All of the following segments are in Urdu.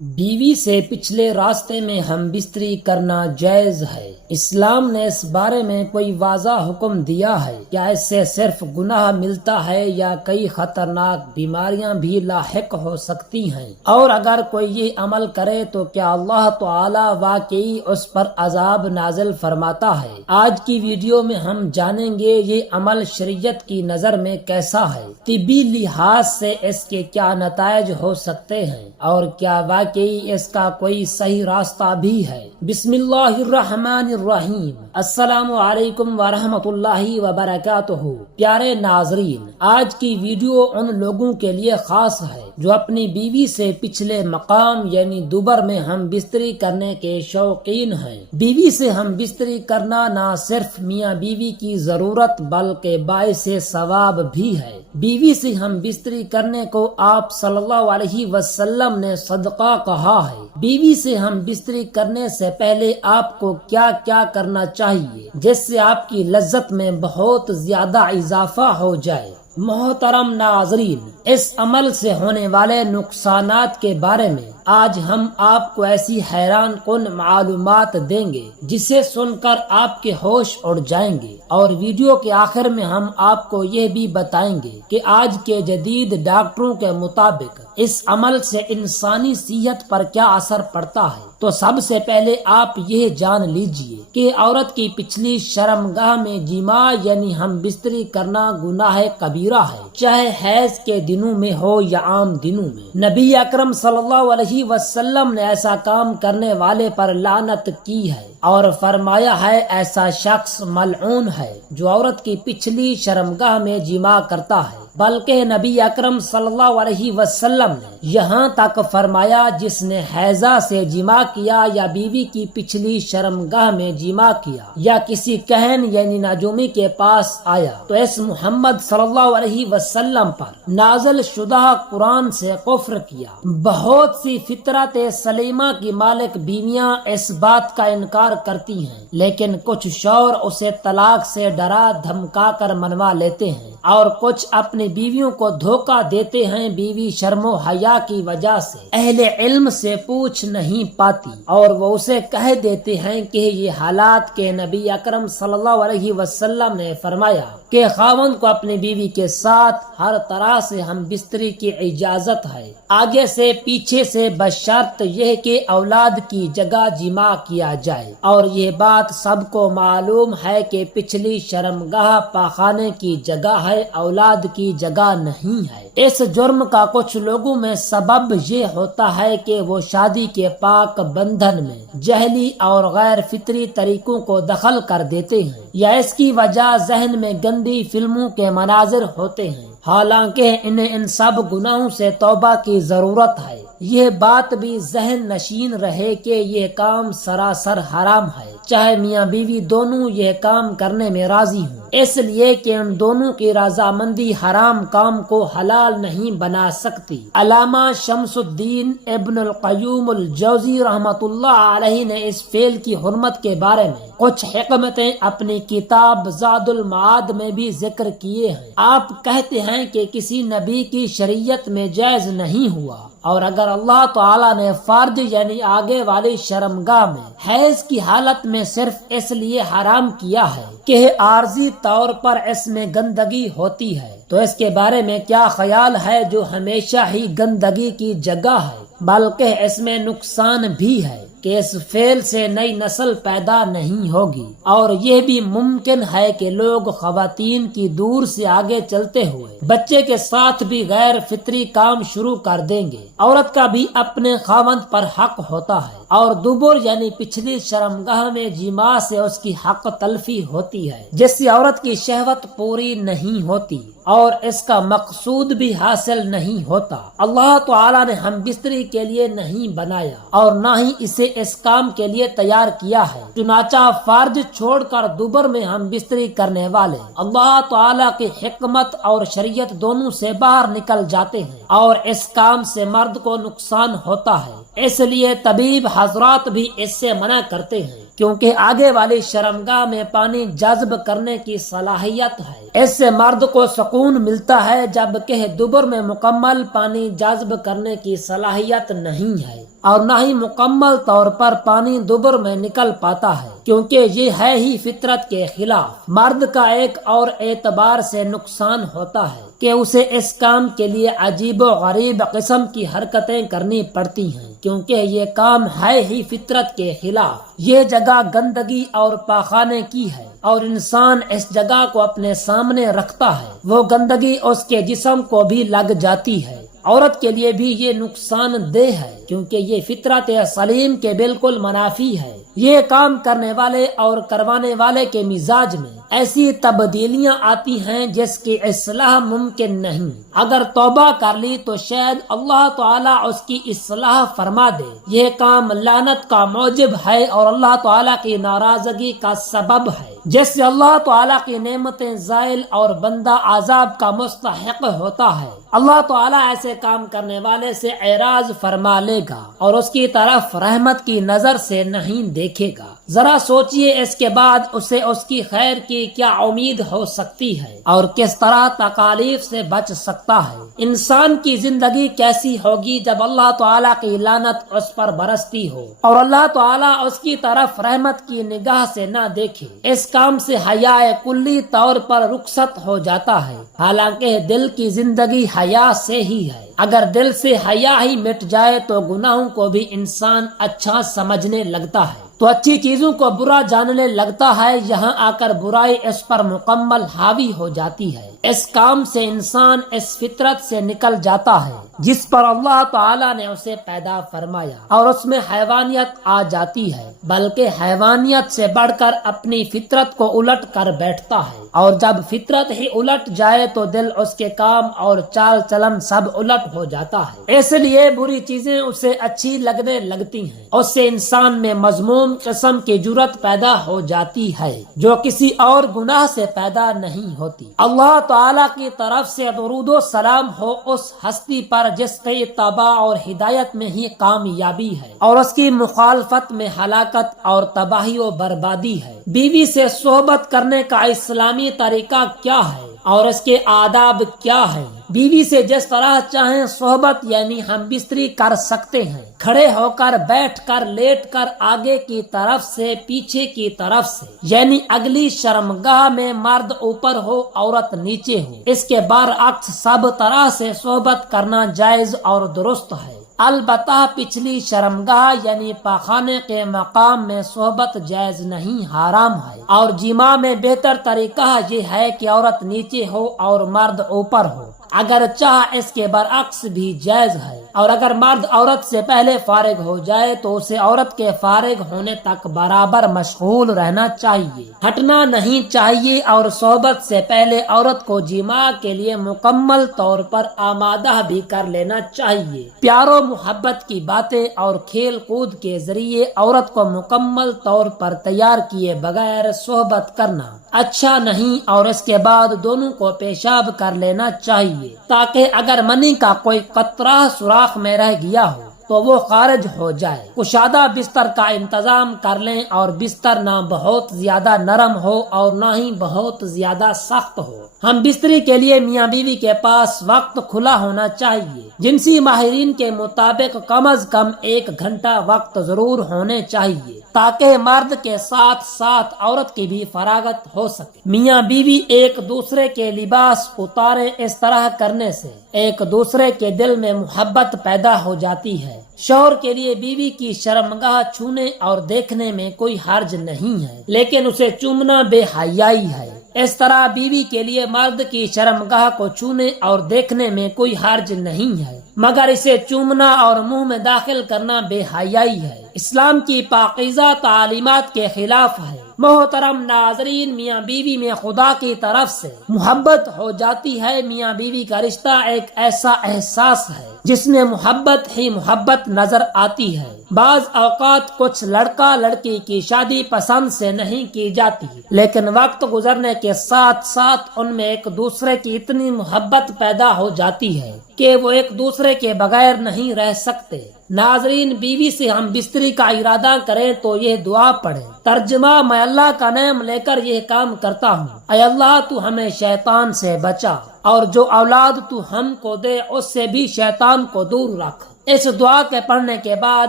بیوی سے پچھلے راستے میں ہم بستری کرنا جائز ہے؟ اسلام نے اس بارے میں کوئی واضح حکم دیا ہے؟ کیا اس سے صرف گناہ ملتا ہے یا کئی خطرناک بیماریاں بھی لاحق ہو سکتی ہیں؟ اور اگر کوئی یہ عمل کرے تو کیا اللہ تعالی واقعی اس پر عذاب نازل فرماتا ہے؟ آج کی ویڈیو میں ہم جانیں گے یہ عمل شریعت کی نظر میں کیسا ہے، طبی لحاظ سے اس کے کیا نتائج ہو سکتے ہیں، اور کیا کہ اس کا کوئی صحیح راستہ بھی ہے۔ بسم اللہ الرحمن الرحیم۔ السلام علیکم ورحمۃ اللہ وبرکاتہ۔ پیارے ناظرین، آج کی ویڈیو ان لوگوں کے لیے خاص ہے جو اپنی بیوی سے پچھلے مقام یعنی دوبر میں ہم بستری کرنے کے شوقین ہیں۔ بیوی سے ہم بستری کرنا نہ صرف میاں بیوی کی ضرورت بلکہ باعث ثواب بھی ہے۔ بیوی سے ہم بستری کرنے کو آپ صلی اللہ علیہ وسلم نے صدقہ کہا ہے۔ بیوی سے ہم بستری کرنے سے پہلے آپ کو کیا کیا کرنا چاہیے جس سے آپ کی لذت میں بہت زیادہ اضافہ ہو جائے؟ محترم ناظرین، اس عمل سے ہونے والے نقصانات کے بارے میں آج ہم آپ کو ایسی حیران کن معلومات دیں گے جسے سن کر آپ کے ہوش اڑ جائیں گے، اور ویڈیو کے آخر میں ہم آپ کو یہ بھی بتائیں گے کہ آج کے جدید ڈاکٹروں کے مطابق اس عمل سے انسانی صحت پر کیا اثر پڑتا ہے۔ تو سب سے پہلے آپ یہ جان لیجئے کہ عورت کی پچھلی شرمگاہ میں جماع یعنی ہم بستری کرنا گناہ کبیرہ ہے، چاہے حیض کے دنوں میں ہو یا عام دنوں میں۔ نبی اکرم صلی اللہ علیہ وسلم نے ایسا کام کرنے والے پر لعنت کی ہے اور فرمایا ہے ایسا شخص ملعون ہے جو عورت کی پچھلی شرمگاہ میں جماع کرتا ہے۔ بلکہ نبی اکرم صلی اللہ علیہ وسلم نے یہاں تک فرمایا جس نے حیضہ سے جماع کیا یا بیوی کی پچھلی شرمگاہ میں جماع کیا یا کسی کہن یعنی نجومی کے پاس آیا تو اس محمد صلی اللہ علیہ وسلم پر نازل شدہ قرآن سے کفر کیا۔ بہت سی فطرت سلیمہ کی مالک بیویاں اس بات کا انکار کرتی ہیں، لیکن کچھ شوہر اسے طلاق سے ڈرا دھمکا کر منوا لیتے ہیں، اور کچھ اپنی بیویوں کو دھوکہ دیتے ہیں۔ بیوی شرم و حیا کی وجہ سے اہل علم سے پوچھ نہیں پاتی اور وہ اسے کہہ دیتے ہیں کہ یہ حالات کے نبی اکرم صلی اللہ علیہ وسلم نے فرمایا کہ خاوند کو اپنی بیوی کے ساتھ ہر طرح سے ہم بستری کی اجازت ہے، آگے سے پیچھے سے، بشرط یہ کہ اولاد کی جگہ جماع کیا جائے۔ اور یہ بات سب کو معلوم ہے کہ پچھلی شرمگاہ پاخانے کی جگہ ہے، اولاد کی جگہ نہیں ہے۔ اس جرم کا کچھ لوگوں میں سبب یہ ہوتا ہے کہ وہ شادی کے پاک بندھن میں جہلی اور غیر فطری طریقوں کو دخل کر دیتے ہیں، یا اس کی وجہ ذہن میں گندی فلموں کے مناظر ہوتے ہیں، حالانکہ انہیں ان سب گناہوں سے توبہ کی ضرورت ہے۔ یہ بات بھی ذہن نشین رہے کہ یہ کام سراسر حرام ہے، چاہے میاں بیوی دونوں یہ کام کرنے میں راضی ہوں، اس لیے کہ ان دونوں کی رضامندی حرام کام کو حلال نہیں بنا سکتی۔ علامہ شمس الدین ابن القیم الجوزی رحمۃ اللہ علیہ نے اس فعل کی حرمت کے بارے میں کچھ حکمتیں اپنی کتاب زاد المعاد میں بھی ذکر کیے ہیں۔ آپ کہتے ہیں کہ کسی نبی کی شریعت میں جائز نہیں ہوا، اور اگر اللہ تعالی نے فرد یعنی آگے والی شرمگاہ میں حیض کی حالت میں صرف اس لیے حرام کیا ہے کہ عارضی طور پر اس میں گندگی ہوتی ہے، تو اس کے بارے میں کیا خیال ہے جو ہمیشہ ہی گندگی کی جگہ ہے، بلکہ اس میں نقصان بھی ہے کہ اس فعل سے نئی نسل پیدا نہیں ہوگی، اور یہ بھی ممکن ہے کہ لوگ خواتین کی دور سے آگے چلتے ہوئے بچے کے ساتھ بھی غیر فطری کام شروع کر دیں گے۔ عورت کا بھی اپنے خاوند پر حق ہوتا ہے، اور دوبر یعنی پچھلی شرمگاہ میں جماع سے اس کی حق تلفی ہوتی ہے، جس سے عورت کی شہوت پوری نہیں ہوتی اور اس کا مقصود بھی حاصل نہیں ہوتا۔ اللہ تعالی نے ہم بستری کے لیے نہیں بنایا اور نہ ہی اسے اس کام کے لیے تیار کیا ہے، چنانچہ فرج چھوڑ کر دوبر میں ہم بستری کرنے والے اللہ تعالی کی حکمت اور شریعت دونوں سے باہر نکل جاتے ہیں، اور اس کام سے مرد کو نقصان ہوتا ہے۔ اس لیے طبیب حضرات بھی اس سے منع کرتے ہیں کیونکہ آگے والی شرمگاہ میں پانی جذب کرنے کی صلاحیت ہے۔ اس سے مرد کو سکون ملتا ہے، جبکہ دبر میں مکمل پانی جذب کرنے کی صلاحیت نہیں ہے، اور نہ ہی مکمل طور پر پانی دبر میں نکل پاتا ہے، کیونکہ یہ ہے ہی فطرت کے خلاف۔ مرد کا ایک اور اعتبار سے نقصان ہوتا ہے کہ اسے اس کام کے لیے عجیب و غریب قسم کی حرکتیں کرنی پڑتی ہیں، کیونکہ یہ کام ہے ہی فطرت کے خلاف۔ یہ جگہ گندگی اور پاخانے کی ہے، اور انسان اس جگہ کو اپنے سامنے رکھتا ہے، وہ گندگی اس کے جسم کو بھی لگ جاتی ہے۔ عورت کے لیے بھی یہ نقصان دہ ہے، کیونکہ یہ فطرت سلیم کے بالکل منافی ہے۔ یہ کام کرنے والے اور کروانے والے کے مزاج میں ایسی تبدیلیاں آتی ہیں جس کی اصلاح ممکن نہیں۔ اگر توبہ کر لی تو شاید اللہ تعالیٰ اس کی اصلاح فرما دے۔ یہ کام لعنت کا موجب ہے اور اللہ تعالیٰ کی ناراضگی کا سبب ہے، جس سے اللہ تعالیٰ کی نعمتیں زائل اور بندہ عذاب کا مستحق ہوتا ہے۔ اللہ تعالیٰ ایسے کام کرنے والے سے اعراض فرما لے گا اور اس کی طرف رحمت کی نظر سے نہیں دیکھے گا۔ ذرا سوچئے اس کے بعد اسے اس کی خیر کی کیا امید ہو سکتی ہے اور کس طرح تکالیف سے بچ سکتا ہے۔ انسان کی زندگی کیسی ہوگی جب اللہ تعالیٰ کی لعنت اس پر برستی ہو اور اللہ تعالیٰ اس کی طرف رحمت کی نگاہ سے نہ دیکھے۔ اس کام سے حیا کلی طور پر رخصت ہو جاتا ہے، حالانکہ دل کی زندگی حیا سے ہی ہے۔ اگر دل سے حیا ہی مٹ جائے تو گناہوں کو بھی انسان اچھا سمجھنے لگتا ہے، تو اچھی چیزوں کو برا جاننے لگتا ہے، یہاں آ کر برائی اس پر مکمل حاوی ہو جاتی ہے۔ اس کام سے انسان اس فطرت سے نکل جاتا ہے جس پر اللہ تعالیٰ نے اسے پیدا فرمایا، اور اس میں حیوانیت آ جاتی ہے، بلکہ حیوانیت سے بڑھ کر اپنی فطرت کو الٹ کر بیٹھتا ہے۔ اور جب فطرت ہی الٹ جائے تو دل اس کے کام اور چال چلن سب الٹ ہو جاتا ہے، اس لیے بری چیزیں اسے اچھی لگنے لگتی ہیں۔ اس سے انسان میں مذموم قسم کی جرات پیدا ہو جاتی ہے جو کسی اور گناہ سے پیدا نہیں ہوتی۔ اللہ تعالیٰ کی طرف سے درود و سلام ہو اس ہستی پر جس کی اتباع اور ہدایت میں ہی کامیابی ہے اور اس کی مخالفت میں ہلاکت اور تباہی و بربادی ہے۔ بیوی سے صحبت کرنے کا اسلامی طریقہ کیا ہے اور اس کے آداب کیا ہیں؟ بیوی سے جس طرح چاہیں صحبت یعنی ہم بستری کر سکتے ہیں، کھڑے ہو کر، بیٹھ کر، لیٹ کر، آگے کی طرف سے، پیچھے کی طرف سے، یعنی اگلی شرمگاہ میں مرد اوپر ہو عورت نیچے ہو۔ اس کے برعکس سب طرح سے صحبت کرنا جائز اور درست ہے۔ البتہ پچھلی شرمگاہ یعنی پاخانے کے مقام میں صحبت جائز نہیں، حرام ہے، اور جماع میں بہتر طریقہ یہ ہے کہ عورت نیچے ہو اور مرد اوپر ہو، اگر چاہ اس کے برعکس بھی جائز ہے، اور اگر مرد عورت سے پہلے فارغ ہو جائے تو اسے عورت کے فارغ ہونے تک برابر مشغول رہنا چاہیے، ہٹنا نہیں چاہیے، اور صحبت سے پہلے عورت کو جماع کے لیے مکمل طور پر آمادہ بھی کر لینا چاہیے۔ پیار و محبت کی باتیں اور کھیل کود کے ذریعے عورت کو مکمل طور پر تیار کیے بغیر صحبت کرنا اچھا نہیں، اور اس کے بعد دونوں کو پیشاب کر لینا چاہیے، تاکہ اگر منی کا کوئی قطرہ سوراخ میں رہ گیا ہو تو وہ خارج ہو جائے۔ کشادہ بستر کا انتظام کر لیں، اور بستر نہ بہت زیادہ نرم ہو اور نہ ہی بہت زیادہ سخت ہو۔ ہم بستری کے لیے میاں بیوی کے پاس وقت کھلا ہونا چاہیے۔ جنسی ماہرین کے مطابق کم از کم 1 گھنٹہ وقت ضرور ہونے چاہیے، تاکہ مرد کے ساتھ ساتھ عورت کی بھی فراغت ہو سکے۔ میاں بیوی ایک دوسرے کے لباس اتارے، اس طرح کرنے سے ایک دوسرے کے دل میں محبت پیدا ہو جاتی ہے۔ شوہر کے لیے بیوی کی شرمگاہ چھونے اور دیکھنے میں کوئی حرج نہیں ہے، لیکن اسے چومنا بے حیائی ہے۔ اس طرح بیوی کے لیے مرد کی شرمگاہ کو چھونے اور دیکھنے میں کوئی حرج نہیں ہے، مگر اسے چومنا اور منہ میں داخل کرنا بے حیائی ہے، اسلام کی پاکیزہ تعلیمات کے خلاف ہے۔ محترم ناظرین، میاں بیوی میں خدا کی طرف سے محبت ہو جاتی ہے۔ میاں بیوی کا رشتہ ایک ایسا احساس ہے جس میں محبت ہی محبت نظر آتی ہے۔ بعض اوقات کچھ لڑکا لڑکی کی شادی پسند سے نہیں کی جاتی، لیکن وقت گزرنے کے ساتھ ساتھ ان میں ایک دوسرے کی اتنی محبت پیدا ہو جاتی ہے کہ وہ ایک دوسرے کے بغیر نہیں رہ سکتے۔ ناظرین، بیوی سے ہم بستری کا ارادہ کریں تو یہ دعا پڑھیں۔ ترجمہ: میں اللہ کا نام لے کر یہ کام کرتا ہوں، اے اللہ تو ہمیں شیطان سے بچا، اور جو اولاد تو ہم کو دے اس سے بھی شیطان کو دور رکھ۔ اس دعا کے پڑھنے کے بعد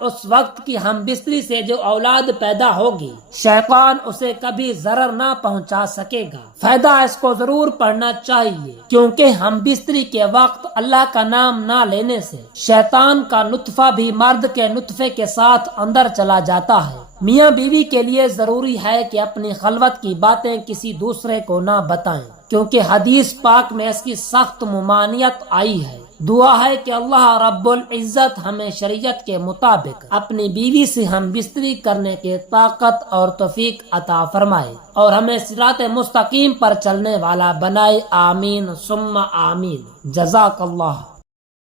اس وقت کی ہم بستری سے جو اولاد پیدا ہوگی، شیطان اسے کبھی ضرر نہ پہنچا سکے گا۔ فائدہ: اس کو ضرور پڑھنا چاہیے، کیونکہ ہم بستری کے وقت اللہ کا نام نہ لینے سے شیطان کا نطفہ بھی مرد کے نطفے کے ساتھ اندر چلا جاتا ہے۔ میاں بیوی کے لیے ضروری ہے کہ اپنی خلوت کی باتیں کسی دوسرے کو نہ بتائیں، کیونکہ حدیث پاک میں اس کی سخت ممانعت آئی ہے۔ دعا ہے کہ اللہ رب العزت ہمیں شریعت کے مطابق اپنی بیوی سے ہم بستری کرنے کے طاقت اور توفیق عطا فرمائے، اور ہمیں صراط مستقیم پر چلنے والا بنائے۔ آمین ثم آمین۔ جزاک اللہ۔